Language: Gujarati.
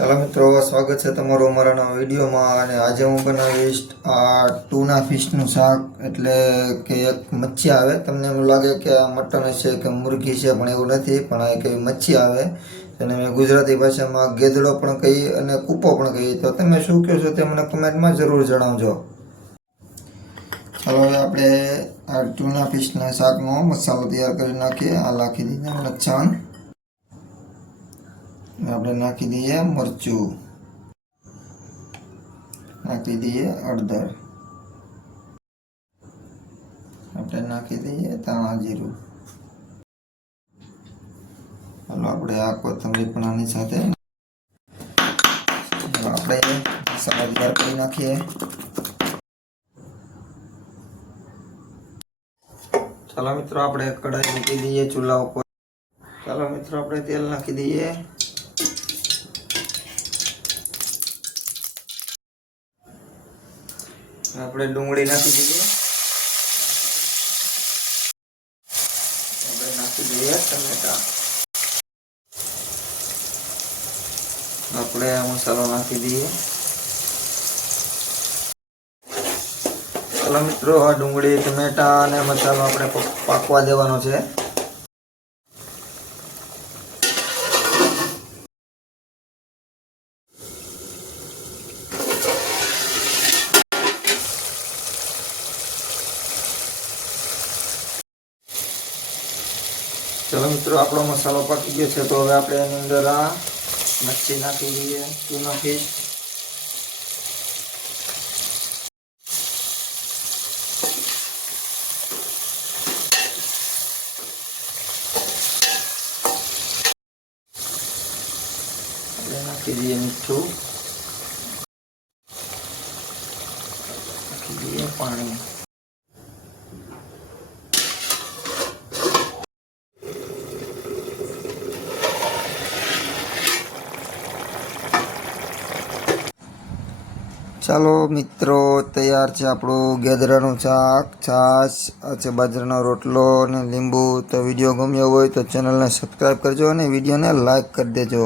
ચાલો મિત્રો, સ્વાગત છે તમારું અમારા નવા વિડીયોમાં. અને આજે હું બનાવીશ આ ટૂના ફિશનું શાક. એટલે કે એક મચ્છી આવે, તમને એવું લાગે કે આ મટન છે કે મુરઘી છે, પણ એવું નથી. પણ આ એક એવી મચ્છી આવે અને મેં ગુજરાતી ભાષામાં ગેદડો પણ કહી અને કૂપો પણ કહી. તો તમે શું કહો છો તે મને કમેન્ટમાં જરૂર જણાવજો. ચાલો હવે આપણે આ ટૂના ફિશના શાકનો મસાલો તૈયાર કરી નાખીએ. આ નાખી દીધા લસણ, આપણે નાખી દઈએ મરચું, નાખી દઈએ હળદર, આપણે નાખી દઈએ ધાણા જીરું. ચાલો આપણે આ કોથમરી પણ આની સાથે આપણે મસાલા તૈયાર કરી નાખીએ. ચાલો મિત્રો, આપણે કઢાઈ મૂકી દઈએ ચૂલા ઉપર. ચાલો મિત્રો, આપણે તેલ નાખી દઈએ. આપણે ડુંગળી નાખી દઈએ. આપણે નાખી દઈએ ટમેટા. આપણે મસાલો નાખી દઈએ. ચાલો મિત્રો, આ ડુંગળી, ટમેટા અને મસાલો આપણે પાકવા દેવાનો છે. ચલો મિત્રો, આપણો મસાલો પાકી ગયો છે. તો હવે આપણે એની અંદર આ મચ્છી નાખી દઈએ, ટૂના ફિશ. આપણે નાખી દઈએ મીઠું, નાખી દઈએ પાણી. ચાલો મિત્રો, તૈયાર છે આપણું ગેદરાનું શાક, છાશ, આ છે બાજરાનો રોટલો અને લીંબુ. તો વિડીયો ગમ્યો હોય તો ચેનલને સબસ્ક્રાઈબ કરજો અને વિડીયોને લાઈક કરી દેજો.